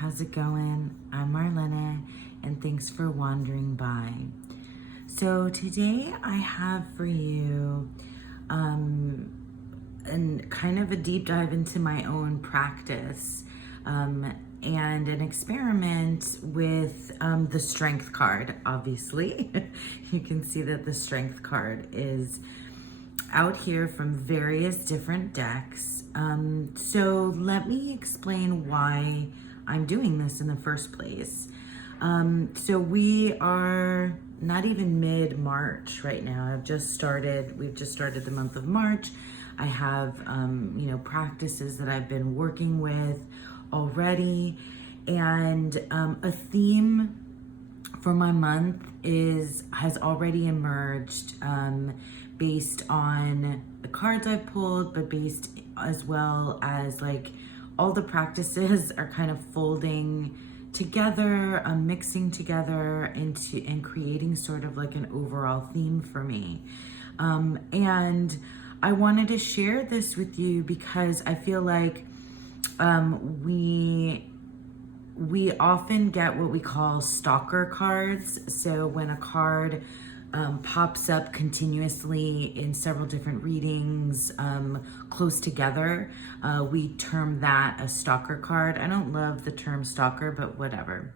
how's it going? I'm Marlena, and thanks for wandering by. So today I have for you and kind of a deep dive into my own practice and an experiment with the strength card, obviously. You can see that the strength card is out here from various different decks. So let me explain why I'm doing this in the first place. So we are not even mid-March right now. We've just started the month of March. I have, practices that I've been working with already. And a theme for my month has already emerged based on the cards I've pulled, but based as well as like all the practices are kind of folding together, mixing together and creating sort of like an overall theme for me. And I wanted to share this with you because I feel like we often get what we call stalker cards. So when a card pops up continuously in several different readings close together, we term that a stalker card. I don't love the term stalker, but whatever.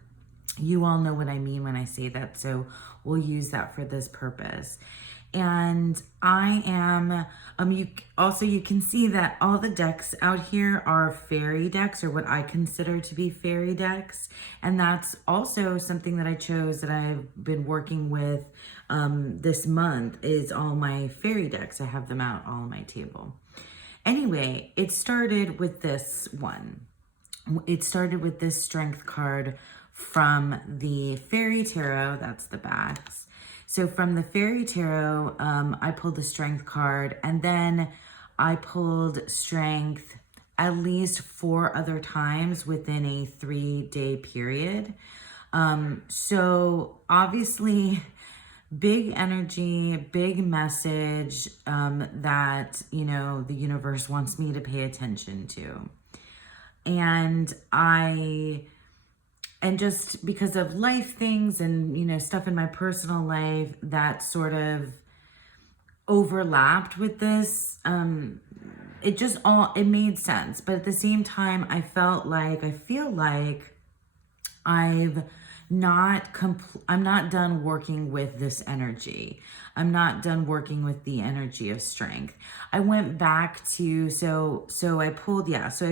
You all know what I mean when I say that, so we'll use that for this purpose. And I am, you can see that all the decks out here are fairy decks, or what I consider to be fairy decks. And that's also something that I chose that I've been working with this month is all my fairy decks. I have them out all on my table. Anyway, it started with this one. It started with this strength card from the Fairy Tarot. That's the backs. So from the Fairy Tarot, I pulled the Strength card, and then I pulled Strength at least 4 other times within a 3-day period. So obviously, big energy, big message that, the universe wants me to pay attention to. And just because of life things and, stuff in my personal life that sort of overlapped with this, it made sense. But at the same time, I feel like I'm not done working with this energy. I'm not done working with the energy of strength. I went back to, I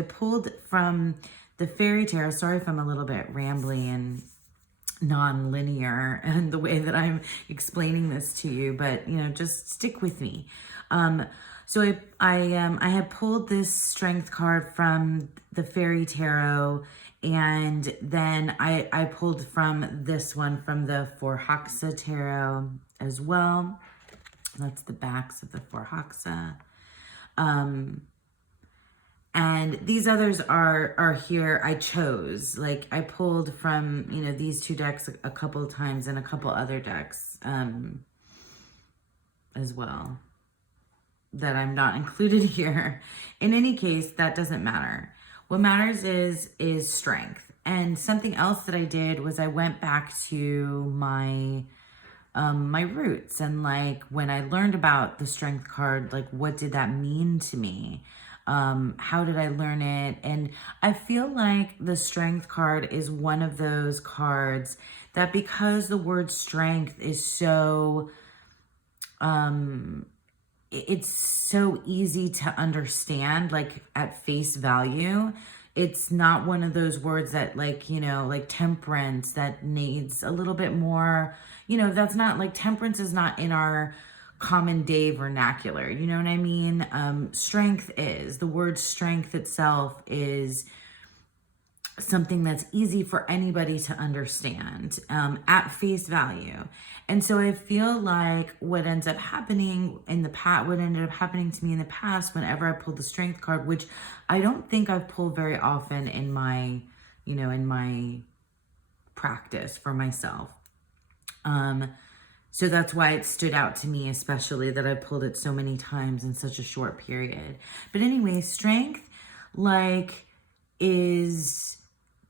pulled from the Fairy Tarot. Sorry if I'm a little bit rambly and non-linear and the way that I'm explaining this to you, but just stick with me. So I had pulled this strength card from the Fairy Tarot, and then I pulled from this one from the Forhaxa Tarot as well. That's the backs of the Forhaxa. And these others are here. I chose, like I pulled from, these 2 decks a couple of times and a couple other decks as well that I'm not included here. In any case, that doesn't matter. What matters is strength. And something else that I did was I went back to my roots, and like when I learned about the strength card, like what did that mean to me? How did I learn it? And I feel like the strength card is one of those cards that, because the word strength is so, it's so easy to understand, like at face value. It's not one of those words that like temperance that needs a little bit more, that's not like, temperance is not in our common day vernacular. You know what I mean? Strength is, the word strength itself is something that's easy for anybody to understand at face value. And so I feel like what ended up happening to me in the past, whenever I pulled the strength card, which I don't think I've pulled very often in my practice for myself. So that's why it stood out to me, especially that I pulled it so many times in such a short period. But anyway, strength, is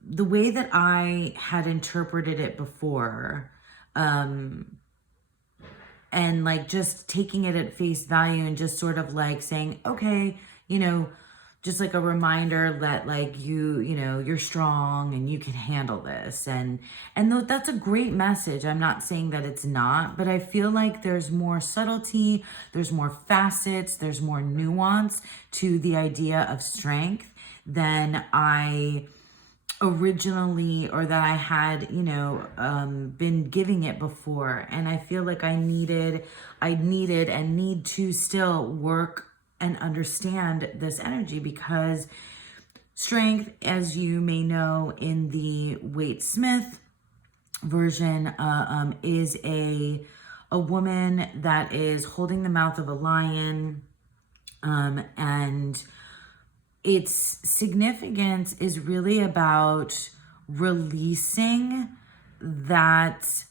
the way that I had interpreted it before, and like just taking it at face value and just sort of like saying, okay, you know, just like a reminder that like you know, you're strong and you can handle this. And though that's a great message, I'm not saying that it's not, but I feel like there's more subtlety, there's more facets, there's more nuance to the idea of strength than I originally, or that I had, you know, been giving it before. And I feel like I needed and need to still work and understand this energy, because strength, as you may know, in the Waite Smith version, is a woman that is holding the mouth of a lion, and its significance is really about releasing that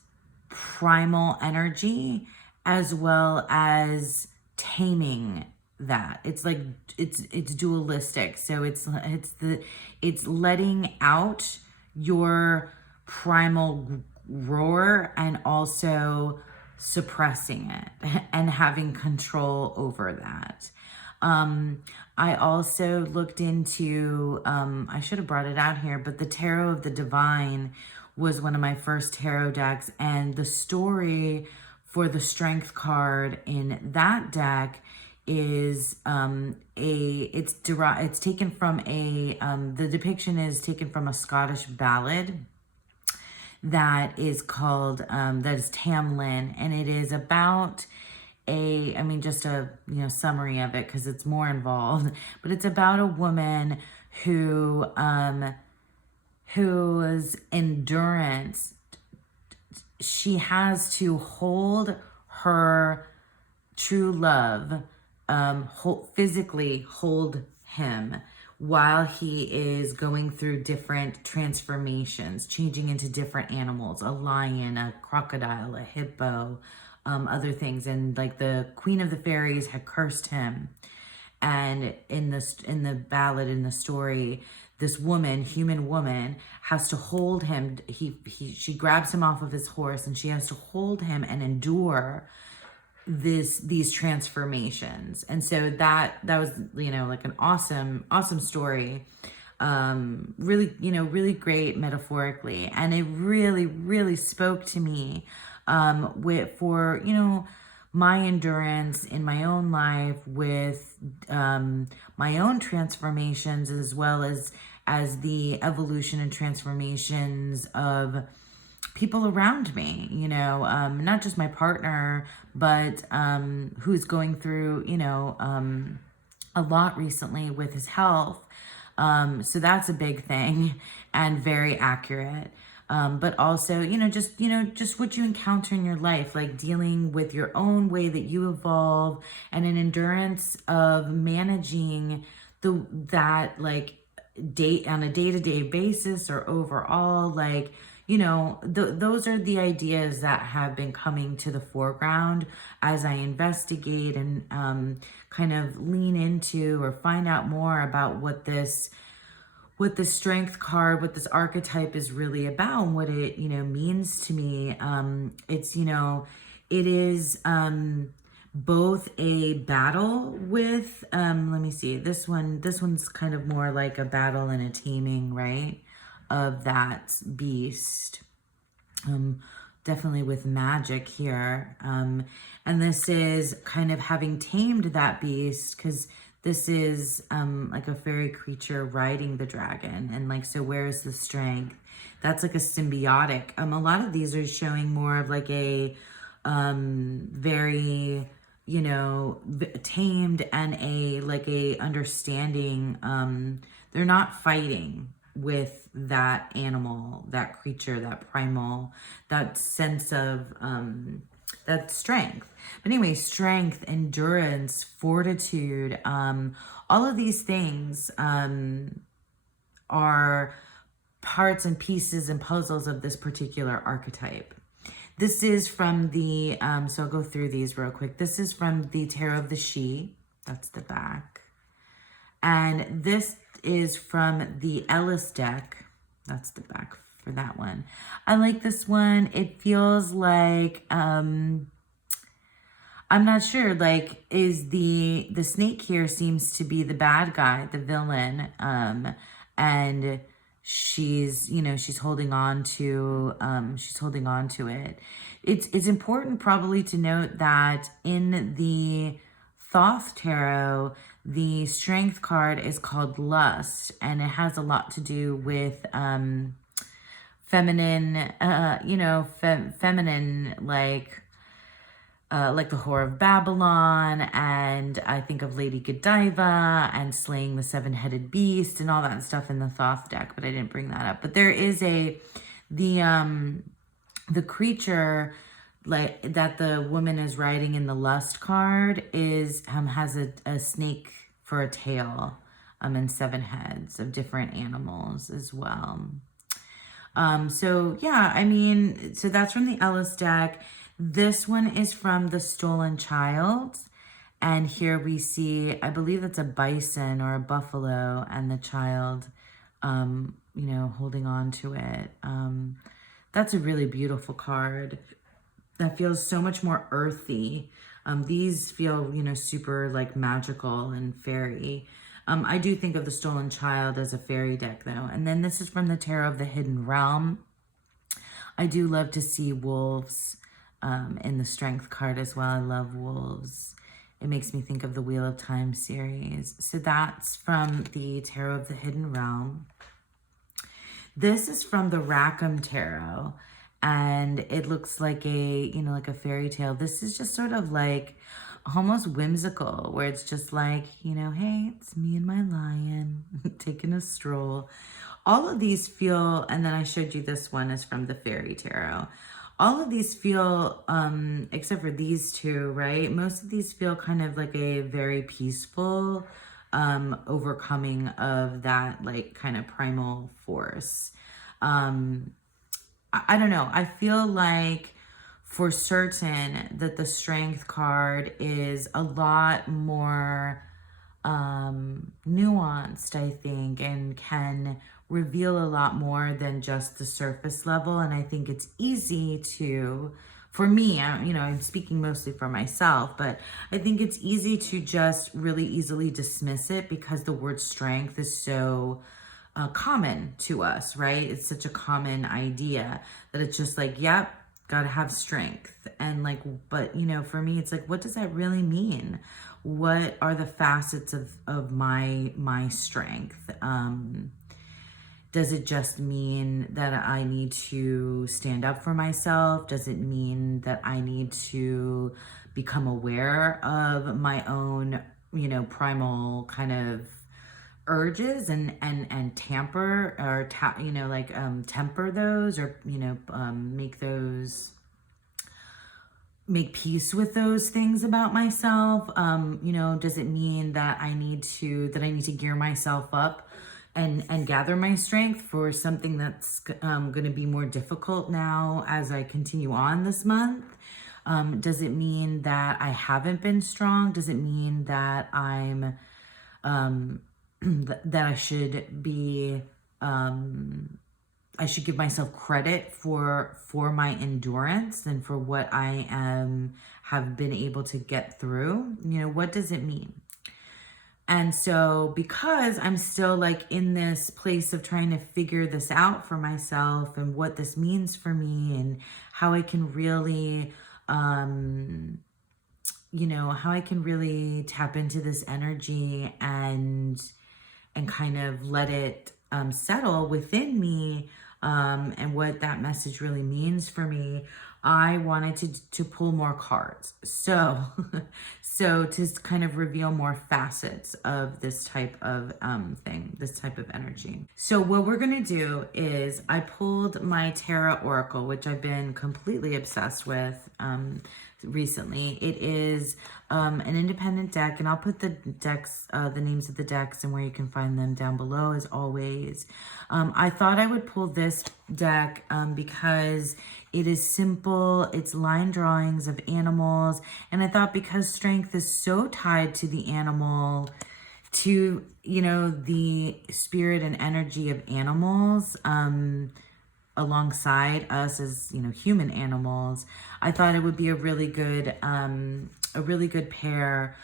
primal energy as well as taming that. It's like it's dualistic. So it's letting out your primal roar and also suppressing it and having control over that. I also looked into, I should have brought it out here, but the Tarot of the Divine was one of my first tarot decks. And the story for the Strength card in that deck is it's taken from the depiction is taken from a Scottish ballad that is called, that is Tamlin. And it is about just a, summary of it, because it's more involved, but it's about a woman whose endurance, she has to hold her true love, physically hold him while he is going through different transformations, changing into different animals, a lion, a crocodile, a hippo, other things. And like the Queen of the Fairies had cursed him. And in the ballad, in the story, this woman, human woman, has to hold him. She grabs him off of his horse, and she has to hold him and endure these transformations. And so that was, like an awesome story. Really, really great metaphorically. And it really, really spoke to me, for my endurance in my own life, with my own transformations, as well as the evolution and transformations of people around me, not just my partner, but who's going through, a lot recently with his health. So that's a big thing and very accurate. But also, just what you encounter in your life, like dealing with your own way that you evolve, and an endurance of managing that like on a day-to-day basis, or overall, like, those are the ideas that have been coming to the foreground as I investigate and kind of lean into or find out more about what this Strength card, what this archetype is really about, and what it, means to me. It is both a battle with, let me see, this one's kind of more like a battle and a taming, right, of that beast. Definitely with magic here. And this is kind of having tamed that beast, because this is like a fairy creature riding the dragon. And like, so where is the strength? That's like a symbiotic. A lot of these are showing more of like a very, tamed, and a understanding. They're not fighting with that animal, that creature, that primal, that sense of that strength. But anyway, strength, endurance, fortitude, all of these things are parts and pieces and puzzles of this particular archetype. This is from the, so I'll go through these real quick. This is from the Tarot of the She. That's the back. And this is from the Ellis deck. That's the back for that one. I like this one. It feels like, I'm not sure, like, is the snake here seems to be the bad guy, the villain, and she's, you know, she's holding on to it. It's important probably to note that in the Thoth Tarot, the strength card is called Lust, and it has a lot to do with feminine, feminine, like the Whore of Babylon, and I think of Lady Godiva and slaying the seven-headed beast and all that stuff in the Thoth deck, but I didn't bring that up. But there is the creature like that the woman is riding in the Lust card is has a snake for a tail, and 7 heads of different animals as well. So yeah, I mean, so that's from the Ellis deck. This one is from the Stolen Child. And here we see, I believe it's a bison or a buffalo and the child, holding on to it. That's a really beautiful card. That feels so much more earthy. These feel, super like magical and fairy. I do think of the Stolen Child as a fairy deck though. And then this is from the Tarot of the Hidden Realm. I do love to see wolves in the Strength card as well. I love wolves. It makes me think of the Wheel of Time series. So that's from the Tarot of the Hidden Realm. This is from the Rackham Tarot. And it looks like like a fairy tale. This is just sort of like almost whimsical, where it's just like, hey, it's me and my lion taking a stroll. All of these feel, and then I showed you this one is from the Fairy Tarot. All of these feel, except for these two, right? Most of these feel kind of like a very peaceful overcoming of that like kind of primal force. I don't know. I feel like for certain that the Strength card is a lot more nuanced, I think, and can reveal a lot more than just the surface level. And I think it's easy to, for me, I'm speaking mostly for myself, but I think it's easy to just really easily dismiss it because the word strength is so common to us, right? It's such a common idea that it's just like, yep, gotta have strength. And like, but for me, it's like, what does that really mean? What are the facets of my strength? Does it just mean that I need to stand up for myself? Does it mean that I need to become aware of my own, primal kind of urges and tamper or temper those, or make peace with those things about myself? Does it mean that I need to gear myself up and gather my strength for something that's going to be more difficult now as I continue on this month? Does it mean that I haven't been strong? Does it mean that I'm that I should be I should give myself credit for my endurance and for what I have been able to get through? What does it mean? And so because I'm still like in this place of trying to figure this out for myself and what this means for me and how I can really how I can really tap into this energy and kind of let it settle within me, and what that message really means for me, I wanted to pull more cards. So to kind of reveal more facets of this type of thing, this type of energy. So what we're going to do is I pulled my Tarot Oracle, which I've been completely obsessed with recently. It is an independent deck, and I'll put the decks, the names of the decks and where you can find them down below as always. I thought I would pull this deck because it is simple, it's line drawings of animals, and I thought because strength is so tied to the animal to, the spirit and energy of animals, alongside us as, human animals, I thought it would be a really good pair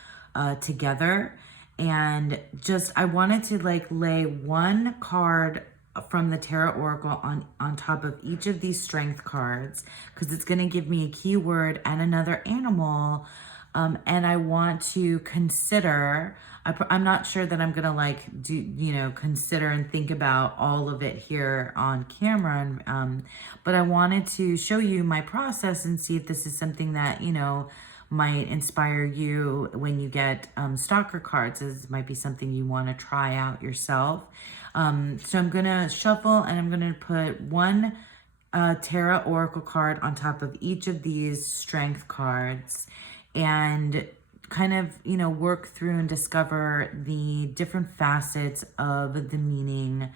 together. And just, I wanted to like lay one card from the Tarot Oracle on top of each of these strength cards, because it's going to give me a keyword and another animal. And I want to consider, I'm not sure that I'm going to like do, consider and think about all of it here on camera. But I wanted to show you my process and see if this is something that, might inspire you when you get stalker cards. This might be something you want to try out yourself. So I'm going to shuffle and I'm going to put one Tarot Oracle card on top of each of these strength cards and kind of, work through and discover the different facets of the meaning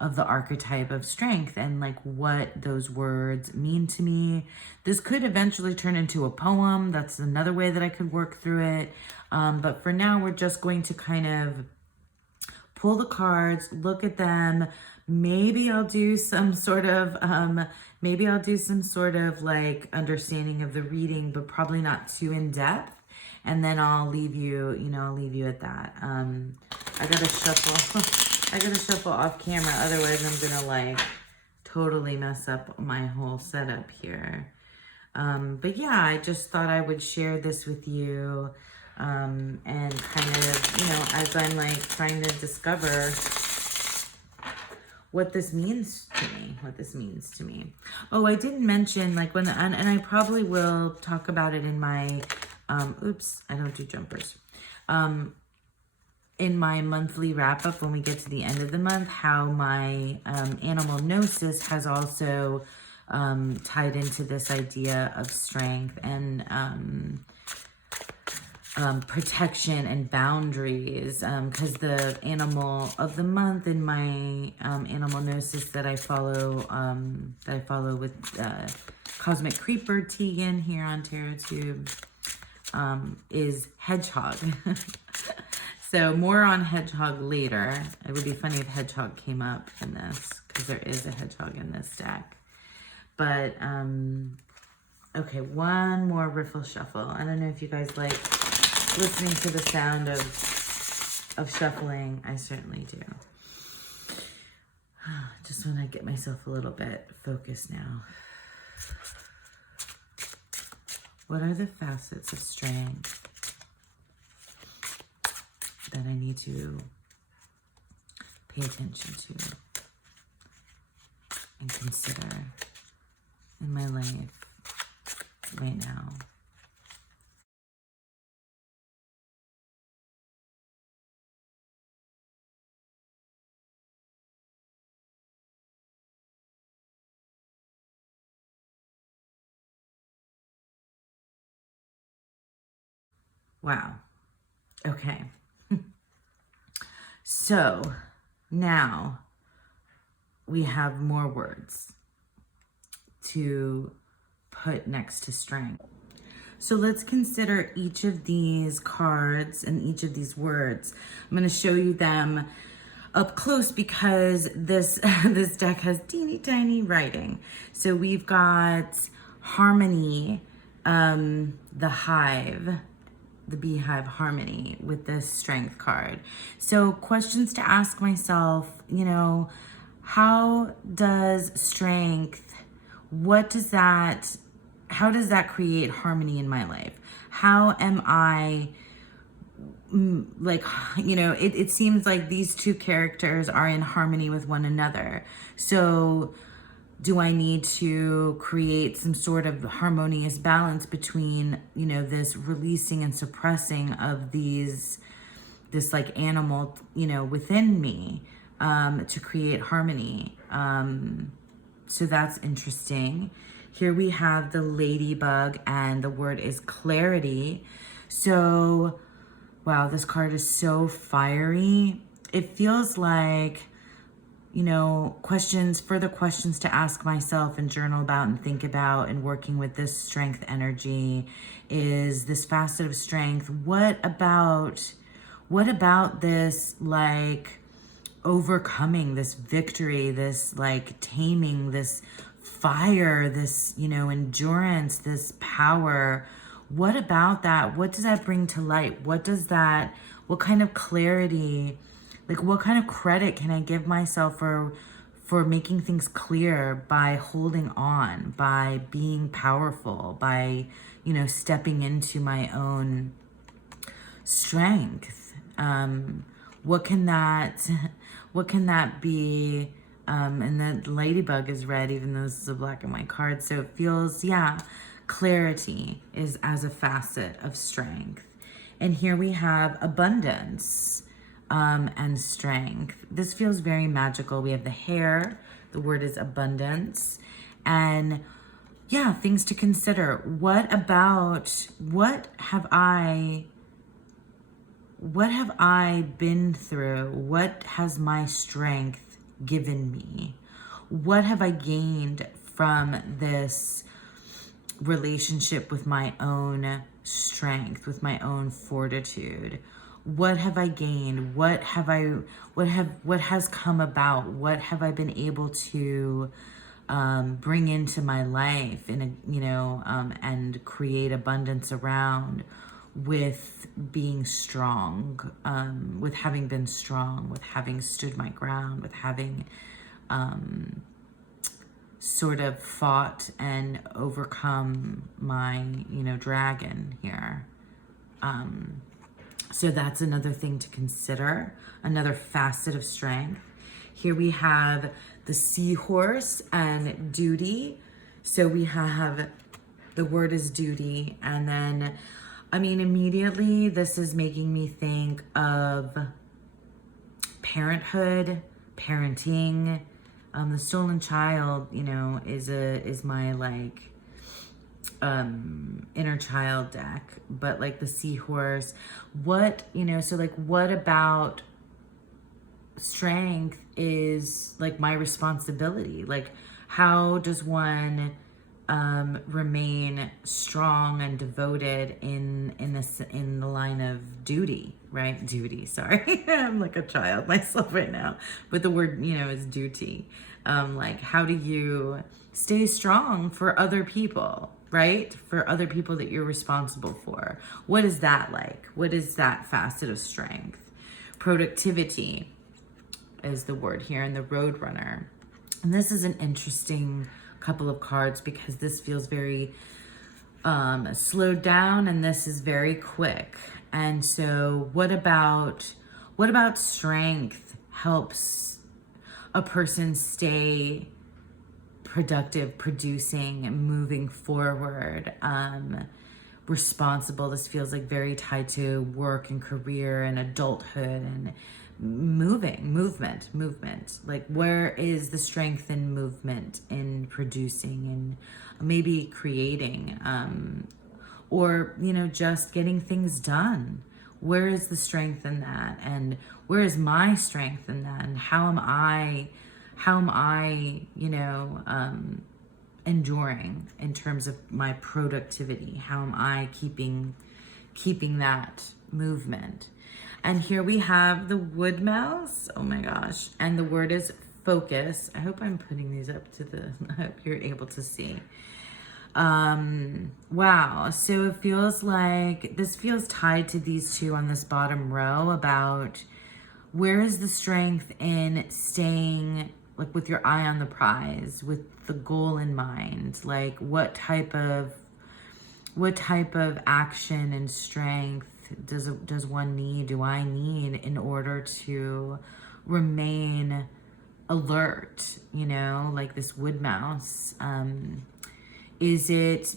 of the archetype of strength and like what those words mean to me. This could eventually turn into a poem. That's another way that I could work through it. But for now, we're just going to kind of pull the cards, look at them. Maybe I'll do some sort of, like understanding of the reading, but probably not too in depth. And then I'll leave you, at that. I gotta shuffle off camera. Otherwise I'm gonna like totally mess up my whole setup here. But yeah, I just thought I would share this with you. And kind of, as I'm like trying to discover what this means to me, Oh, I didn't mention like when, and I probably will talk about it in my, oops, I don't do jumpers. In my monthly wrap up when we get to the end of the month, how my animal gnosis has also tied into this idea of strength and protection and boundaries, because the animal of the month in my animal gnosis that I follow with Cosmic Creeper Tegan here on TarotTube is hedgehog. So more on hedgehog later. It would be funny if hedgehog came up in this, because there is a hedgehog in this deck. But okay, one more riffle shuffle. I don't know if you guys like listening to the sound of shuffling. I certainly do. Just want to get myself a little bit focused now. What are the facets of strength that I need to pay attention to and consider in my life right now? Wow. Okay. So now we have more words to put next to strength. So let's consider each of these cards and each of these words. I'm going to show you them up close because this this deck has teeny tiny writing. So we've got harmony, the hive, the beehive harmony with this strength card. So questions to ask myself, how does strength, how does that create harmony in my life? How am I, like, it seems like these two characters are in harmony with one another. So do I need to create some sort of harmonious balance between, this releasing and suppressing of this like animal, within me, to create harmony? So that's interesting. Here we have the ladybug and the word is clarity. So, wow, this card is so fiery. It feels like, further questions to ask myself and journal about and think about and working with this strength energy is this facet of strength. What about What about this, like, overcoming, this victory, this like taming, this fire, this, you know, endurance, this power? What about that? What does that bring to light? What does that, what kind of clarity, like what kind of credit can I give myself for making things clear, by holding on, by being powerful, by, you know, stepping into my own strength? What can that, what can that be? And the ladybug is red, even though this is a black and white card. So it feels, yeah, clarity is as a facet of strength. And here we have abundance, and strength. This feels very magical. We have the hair, the word is abundance. And yeah, things to consider. What about, what have I been through? What has my strength given me? What have I gained from this relationship with my own strength, with my own fortitude? What have I gained? What has come about? What have I been able to bring into my life in a, you know, and create abundance around, with being strong, with having been strong, with having stood my ground, with having sort of fought and overcome my, you know, dragon here. So that's another thing to consider, another facet of strength. Here we have the seahorse and duty. So we have, the word is duty, and then, I mean, immediately this is making me think of parenthood, parenting. The stolen child, you know, is my like inner child deck, but like the seahorse, what, you know, so like what about strength is like my responsibility? Like, how does one remain strong and devoted in the line of duty, right? Duty, sorry. I'm like a child myself right now, but the word, you know, is duty. Like, how do you stay strong for other people, right? For other people that you're responsible for. What is that like? What is that facet of strength? Productivity is the word here, and the Roadrunner. And this is an interesting couple of cards because this feels very slowed down, and this is very quick. And so what about strength helps a person stay productive, producing, moving forward, responsible? This feels like very tied to work and career and adulthood and movement. Like, where is the strength in movement, in producing, and maybe creating, or, you know, just getting things done? Where is the strength in that? And where is my strength in that? And how am I, you know, enduring in terms of my productivity? How am I keeping that movement? And here we have the wood mouse. Oh my gosh. And the word is focus. I hope I'm putting these up to I hope you're able to see. Wow. So it feels like this feels tied to these two on this bottom row, about where is the strength in staying like with your eye on the prize, with the goal in mind? Like, what type of action and strength does one need, do I need, in order to remain alert, you know, like this wood mouse? Is it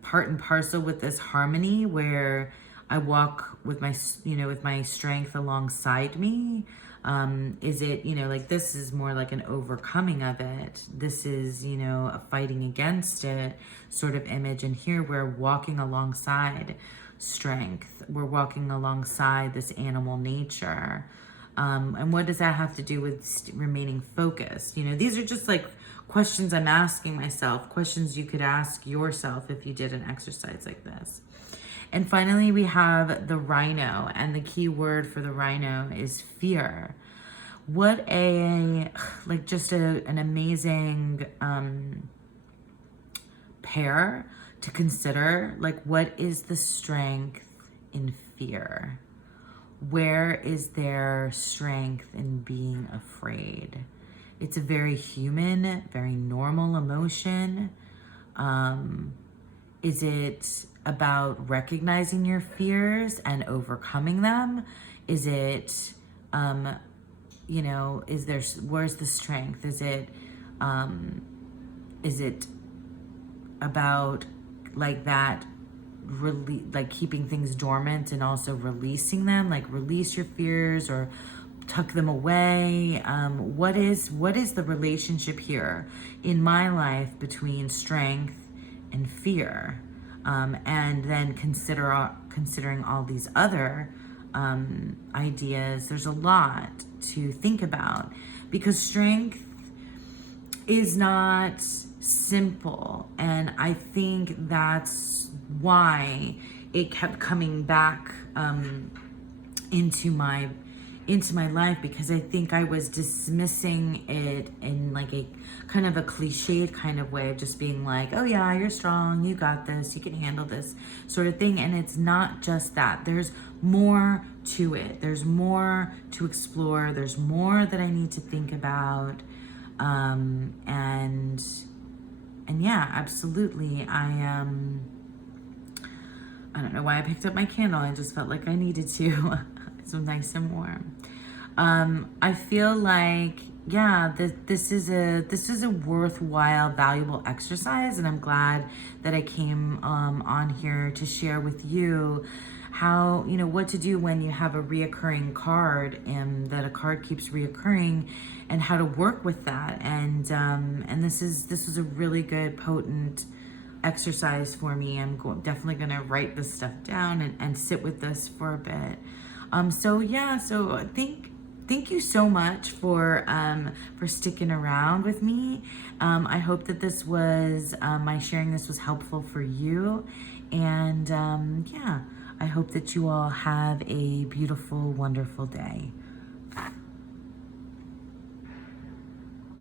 part and parcel with this harmony where I walk with my, you know, with my strength alongside me? Is it, you know, like this is more like an overcoming of it. This is, you know, a fighting against it sort of image. And here we're walking alongside strength. We're walking alongside this animal nature. And what does that have to do with remaining focused? You know, these are just like questions I'm asking myself, questions you could ask yourself if you did an exercise like this. And finally, we have the Rhino, and the key word for the Rhino is fear. What a, like, just an amazing pair to consider. Like, what is the strength in fear? Where is there strength in being afraid? It's a very human, very normal emotion. Is it about recognizing your fears and overcoming them? Is it, where's the strength? Is it about like that, like keeping things dormant and also releasing them, like release your fears or tuck them away? What is the relationship here in my life between strength and fear? And then considering all these other ideas, there's a lot to think about, because strength is not simple, and I think that's why it kept coming back into my life, because I think I was dismissing it in like a kind of a cliched kind of way of just being like, oh yeah, you're strong, you got this, you can handle this sort of thing. And it's not just that. There's more to it. There's more to explore. There's more that I need to think about. And yeah, absolutely. I don't know why I picked up my candle. I just felt like I needed to. It's so nice and warm. I feel like, yeah, this is a worthwhile, valuable exercise, and I'm glad that I came on here to share with you how, what to do when you have a reoccurring card, and that a card keeps reoccurring, and how to work with that. And this was a really good, potent exercise for me. I'm definitely going to write this stuff down and sit with this for a bit. So thank you so much for sticking around with me. I hope that this was, my sharing this was helpful for you. And I hope that you all have a beautiful, wonderful day.